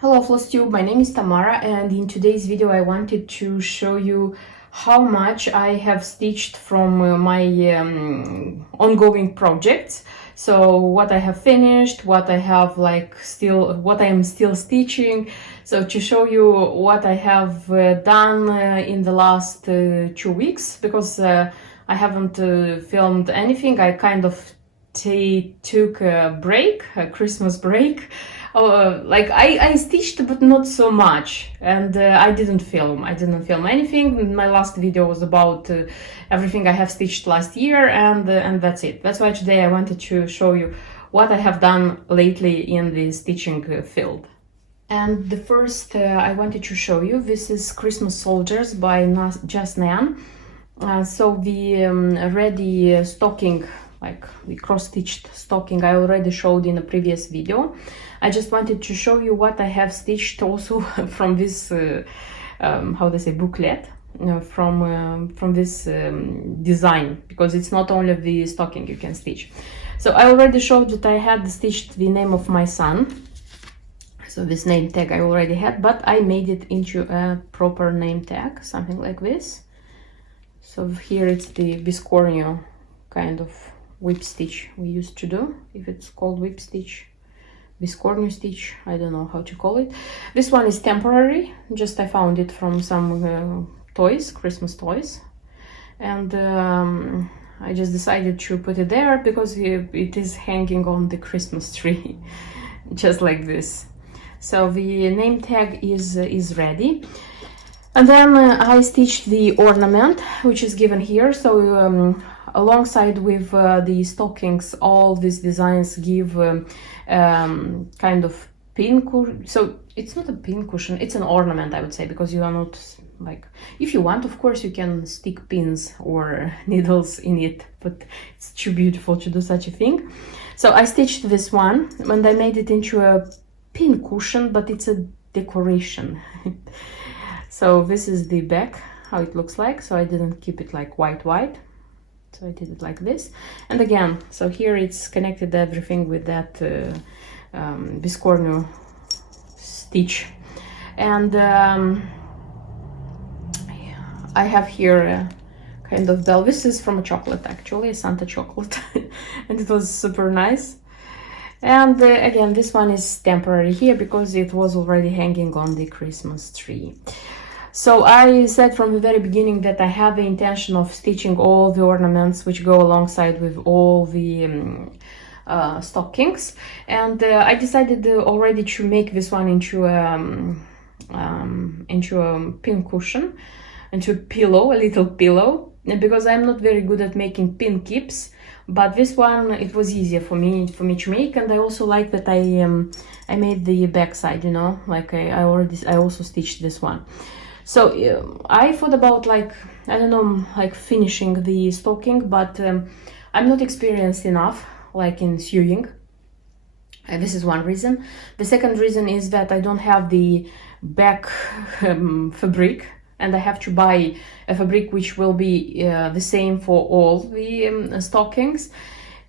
Hello FlossTube, my name is Tamara, and in today's video I wanted to show you how much I have stitched from my ongoing projects. So what I have finished, what I have what I am still stitching. So to show you what I have done in the last 2 weeks, because I haven't filmed anything. I kind of took a break, a Christmas break. I stitched, but not so much, and I didn't film anything. My last video was about everything I have stitched last year, and that's it. That's why today I wanted to show you what I have done lately in the stitching field. And the first I wanted to show you, this is Christmas Soldiers by Just Nan. So the ready stocking, like the cross-stitched stocking, I already showed in a previous video. I just wanted to show you what I have stitched also from this how they say, booklet, from this design, because it's not only the stocking you can stitch. So I already showed that I had stitched the name of my son, so this name tag I already had, but I made it into a proper name tag, something like this. So here it's the biscornio kind of whip stitch we used to do, if it's called whip stitch, biscornio stitch, I don't know how to call it. This one is temporary, just I found it from some toys, Christmas toys, and I just decided to put it there because it is hanging on the Christmas tree just like this. So the name tag is ready. And then I stitched the ornament, which is given here. So alongside with the stockings, all these designs give kind of pin cushion. So it's not a pin cushion, it's an ornament, I would say, because you are not, like, if you want, of course, you can stick pins or needles in it, but it's too beautiful to do such a thing. So I stitched this one, and I made it into a pin cushion, but it's a decoration. So this is the back, how it looks like. So I didn't keep it like white, so I did it like this. And again, so here it's connected everything with that biscornio stitch. And I have here a kind of bell. This is from a chocolate, actually, a Santa chocolate, and it was super nice. And again, this one is temporary here because it was already hanging on the Christmas tree. So I said from the very beginning that I have the intention of stitching all the ornaments which go alongside with all the stockings, and I decided already to make this one into a pin cushion, into a pillow, a little pillow, because I'm not very good at making pin keeps. But this one, it was easier for me to make, and I also like that I made the back side, you know, like I also stitched this one. So I thought about, like, I don't know, like finishing the stocking, but I'm not experienced enough, like, in sewing. This is one reason. The second reason is that I don't have the back fabric, and I have to buy a fabric which will be the same for all the stockings.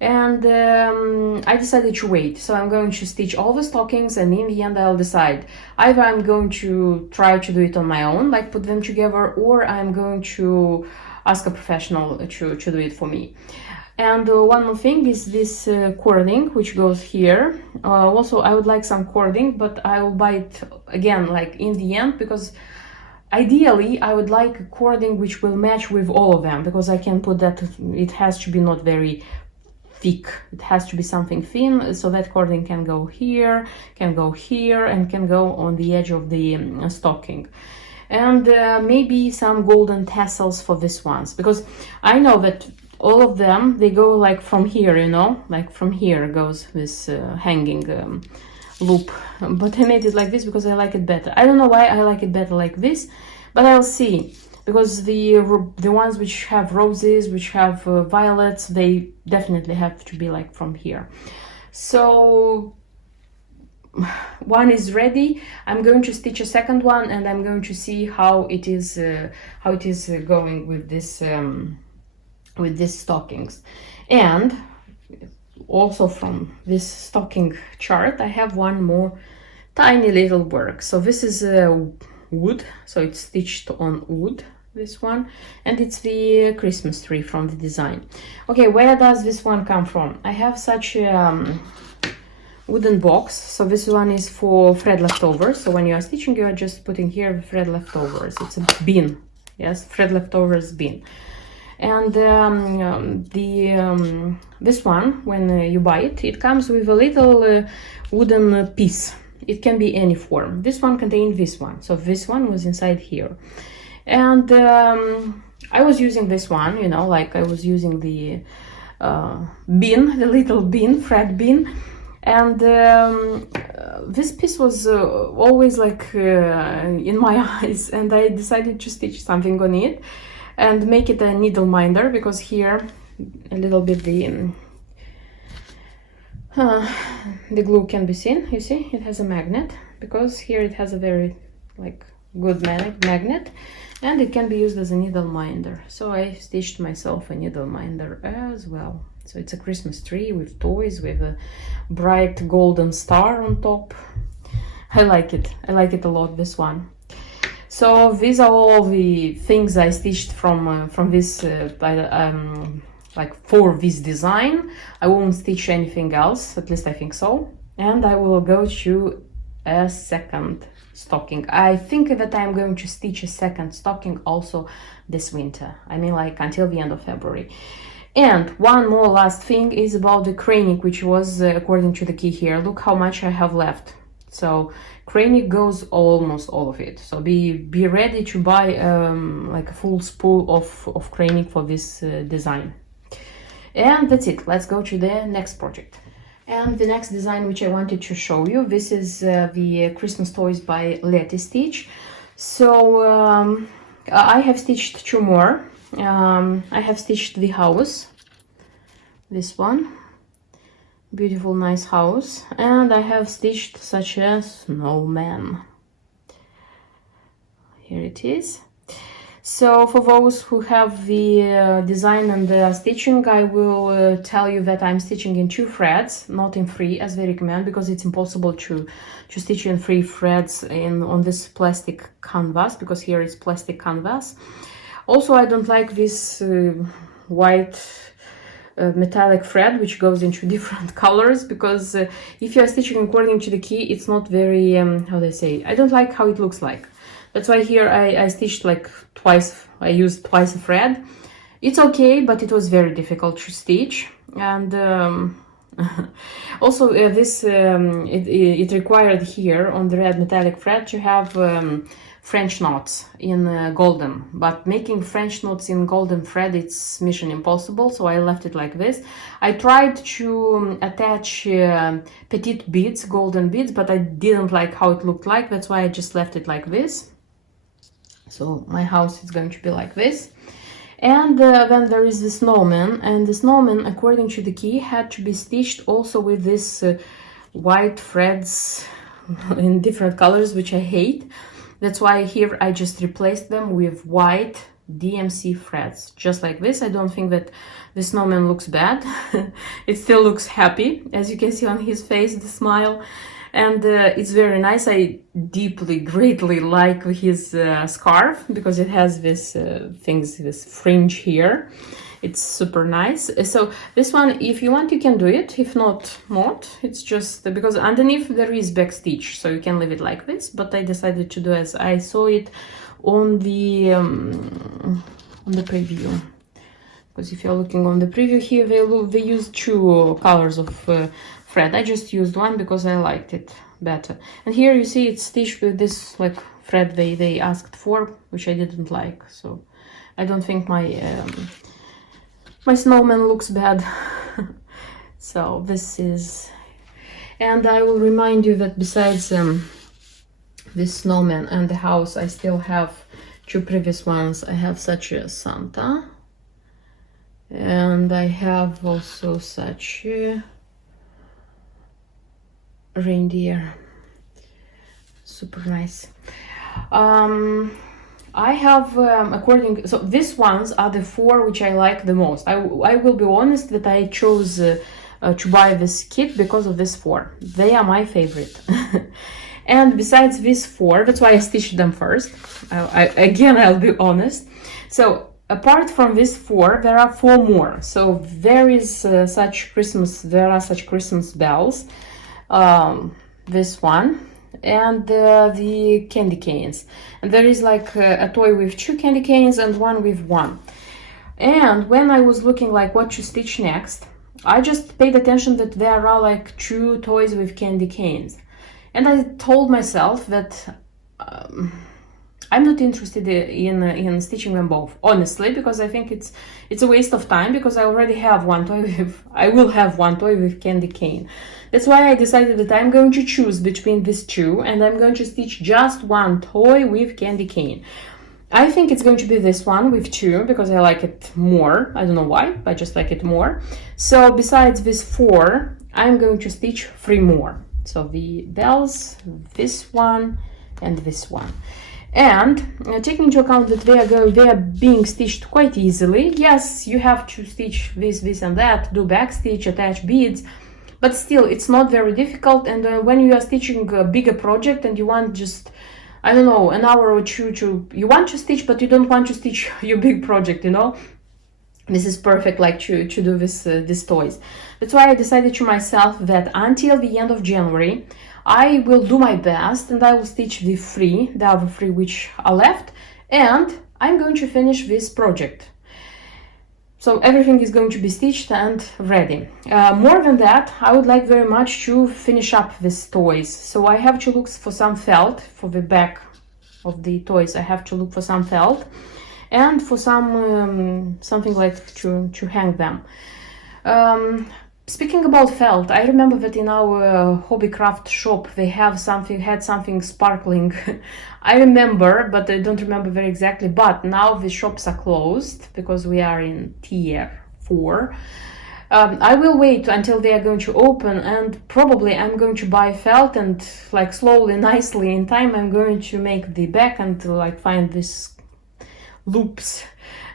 And I decided to wait. So I'm going to stitch all the stockings, and in the end I'll decide. Either I'm going to try to do it on my own, like put them together, or I'm going to ask a professional to do it for me. And one more thing is this cording, which goes here. Also, I would like some cording, but I will buy it again, like in the end, because ideally I would like a cording which will match with all of them, because I can put that, it has to be not very thick, it has to be something thin, so that cording can go here, and can go on the edge of the stocking. And maybe some golden tassels for this ones, because I know that all of them, they go like from here, you know, like from here goes this hanging loop, but I made it like this because I like it better. I don't know why I like it better like this, but I'll see, because the ones which have roses, which have violets, they definitely have to be like from here. So one is ready. I'm going to stitch a second one, and I'm going to see how it is going with these stockings. And also from this stocking chart, I have one more tiny little work. So this is wood, so it's stitched on wood, this one, and it's the Christmas tree from the design. Okay, where does this one come from? I have such a wooden box. So this one is for thread leftovers. So when you are stitching, you are just putting here thread leftovers. It's a bin, yes, thread leftovers bin. And this one, when you buy it, it comes with a little wooden piece. It can be any form. This one contained this one, so this one was inside here. And I was using this one, you know, like I was using the bin, the little bin, thread bin. And this piece was always like in my eyes, and I decided to stitch something on it and make it a needle minder, because here a little bit the glue can be seen. You see, it has a magnet, because here it has a very like good magnet, and it can be used as a needle minder. So I stitched myself a needle minder as well. So it's a Christmas tree with toys, with a bright golden star on top. I like it. I like it a lot, this one. So these are all the things I stitched from this, like for this design. I won't stitch anything else, at least I think so. And I will go to a second stocking. I think that I'm going to stitch a second stocking also this winter. I mean, like until the end of February. And one more last thing is about the craning, which was according to the key here. Look how much I have left. So craning goes almost all of it. So be ready to buy like a full spool of craning for this design. And that's it. Let's go to the next project. And the next design which I wanted to show you, this is the Christmas toys by Letty Stitch. So I have stitched two more. I have stitched the house, this one, beautiful nice house, and I have stitched such a snowman. Here it is. So for those who have the design and the stitching, I will tell you that I'm stitching in 2 threads, not in 3 as they recommend, because it's impossible to stitch in 3 threads on this plastic canvas, because here it's plastic canvas. Also, I don't like this white metallic thread which goes into different colors, because if you are stitching according to the key, it's not very, how they say, I don't like how it looks like. That's why here I stitched like twice, I used twice a thread. It's okay, but it was very difficult to stitch. And also this, it required here on the red metallic thread to have French knots in golden, but making French knots in golden thread, it's mission impossible, so I left it like this. I tried to attach petite beads, golden beads, but I didn't like how it looked like. That's why I just left it like this. So my house is going to be like this. And then there is the snowman, and the snowman, according to the key, had to be stitched also with this white threads in different colors, which I hate. That's why here I just replaced them with white DMC threads, just like this. I don't think that the snowman looks bad. It still looks happy, as you can see on his face, the smile. And it's very nice. I deeply, greatly like his scarf, because it has this this fringe here. It's super nice. So this one, if you want, you can do it. If not, not. It's just because underneath there is back stitch, so you can leave it like this. But I decided to do as I saw it on the preview. Because if you're looking on the preview here, they use 2 colors of thread. I just used one because I liked it better. And here you see it's stitched with this like thread they asked for, which I didn't like. So I don't think my snowman looks bad. So this is, and I will remind you that besides this snowman and the house, I still have 2 previous ones. I have such a Santa, and I have also such a reindeer. Super nice. I have so these ones are the 4 which I like the most. I will be honest that I chose to buy this kit because of these 4. They are my favorite. And besides these 4, that's why I stitched them first. Again, I'll be honest. So apart from these 4, there are 4 more. So there is such Christmas bells. This one and the candy canes. And there is like a toy with 2 candy canes and one with 1. And when I was looking like what to stitch next, I just paid attention that there are like 2 toys with candy canes. And I told myself that I'm not interested in stitching them both, honestly, because I think it's a waste of time, because I already have one toy with, I will have one toy with candy cane. That's why I decided that I'm going to choose between these 2, and I'm going to stitch just one toy with candy cane. I think it's going to be this one with 2, because I like it more. I don't know why, I just like it more. So besides these 4, I'm going to stitch 3 more. So the bells, this one, and this one. And taking into account that they are being stitched quite easily. Yes, you have to stitch this, and that, do back stitch, attach beads, but still, it's not very difficult. And when you are stitching a bigger project and you want just, I don't know, an hour or 2 you want to stitch, but you don't want to stitch your big project, you know, this is perfect, like to do these toys. That's why I decided to myself that until the end of January, I will do my best and I will stitch the other 3 which are left, and I'm going to finish this project. So everything is going to be stitched and ready. More than that, I would like very much to finish up these toys. So I have to look for some felt for the back of the toys. I have to look for some felt and for some something like to hang them. Speaking about felt, I remember that in our hobbycraft shop they had something sparkling. I remember, but I don't remember very exactly. But now the shops are closed because we are in tier 4. I will wait until they are going to open, and probably I'm going to buy felt, and like slowly, nicely in time, I'm going to make the back and like find these loops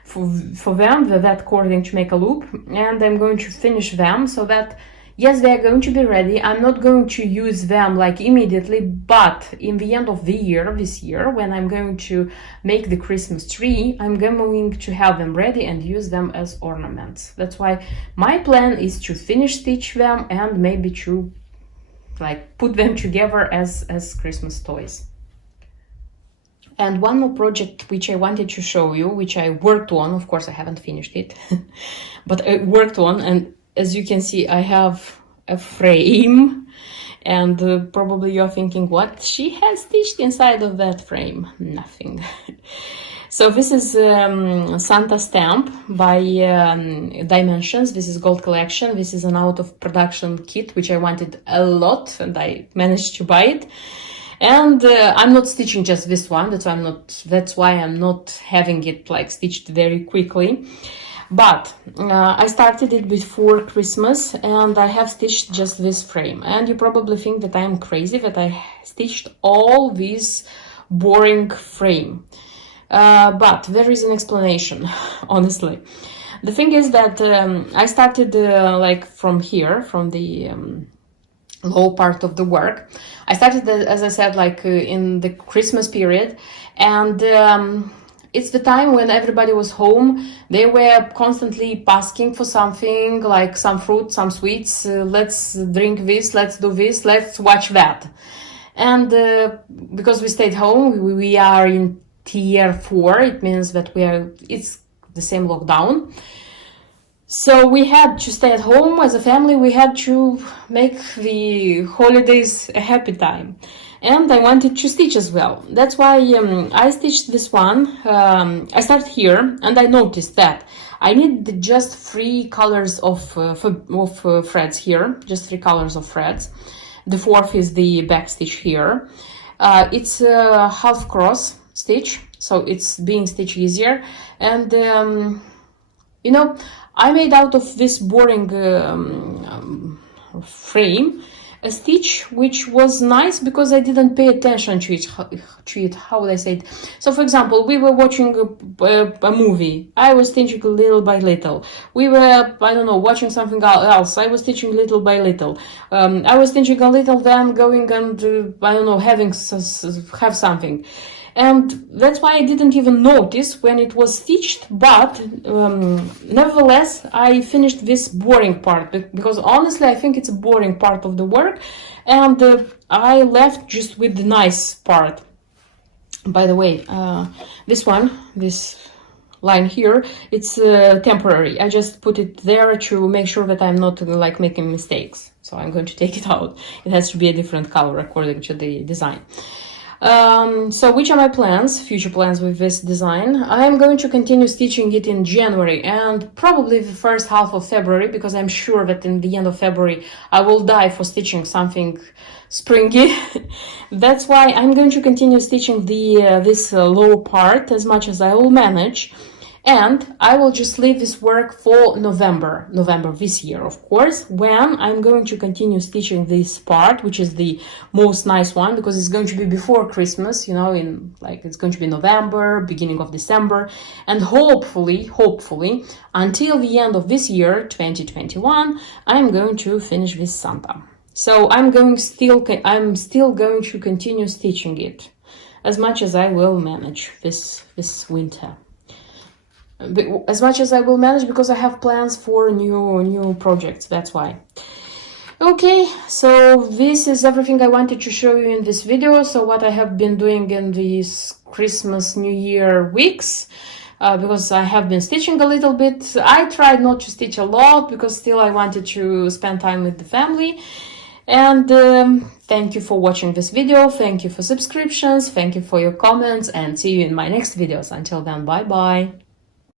for them, that cording to make a loop, and I'm going to finish them so that yes, they are going to be ready. I'm not going to use them like immediately, but in the end of the year, this year, when I'm going to make the Christmas tree, I'm going to have them ready and use them as ornaments. That's why my plan is to finish stitch them and maybe to like put them together as Christmas toys. And one more project which I wanted to show you, which I worked on. Of course, I haven't finished it, but I worked on, and as you can see, I have a frame, and probably you're thinking, what she has stitched inside of that frame? Nothing. So this is Santa stamp by Dimensions. This is Gold Collection. This is an out of production kit, which I wanted a lot, and I managed to buy it. And I'm not stitching just this one. That's why I'm not having it like stitched very quickly. But I started it before Christmas, and I have stitched just this frame. And you probably think that I'm crazy that I stitched all this boring frame. But there is an explanation, honestly. The thing is that I started like from here, from the low part of the work. I started, as I said, like in the Christmas period, and it's the time when everybody was home. They were constantly asking for something, like some fruit, some sweets, let's drink this, let's do this, let's watch that. And because we stayed home, we are in tier 4, it means that it's the same lockdown. So we had to stay at home as a family. We had to make the holidays a happy time. And I wanted to stitch as well. That's why I stitched this one. I started here, and I noticed that I need just 3 colors of threads here. Just 3 colors of threads. The 4th is the back stitch here. It's a half cross stitch, so it's being stitched easier. And you know, I made out of this boring frame a stitch which was nice because I didn't pay attention to it. How would I say it? So for example, we were watching a movie. I was stitching little by little. We were, I don't know, watching something else. I was stitching little by little. I was stitching a little, then going and I don't know, have something. And that's why I didn't even notice when it was stitched, but nevertheless I finished this boring part, because honestly I think it's a boring part of the work, and I left just with the nice part. By the way, this line here, it's temporary. I just put it there to make sure that I'm not like making mistakes, so I'm going to take it out. It has to be a different color according to the design. So which are my plans, future plans with this design? I am going to continue stitching it in January and probably the first half of February, because I'm sure that in the end of February I will die for stitching something springy. That's why I'm going to continue stitching this low part as much as I will manage. And I will just leave this work for November this year, of course, when I'm going to continue stitching this part, which is the most nice one, because it's going to be before Christmas, you know, it's going to be November, beginning of December, and hopefully, until the end of this year, 2021, I'm going to finish this Santa. So I'm still going to continue stitching it as much as I will manage this winter. As much as I will manage, because I have plans for new projects, that's why. Okay, so this is everything I wanted to show you in this video. So what I have been doing in these Christmas, New Year weeks, because I have been stitching a little bit. I tried not to stitch a lot because still I wanted to spend time with the family. And thank you for watching this video, thank you for subscriptions, thank you for your comments, and see you in my next videos. Until then, bye bye.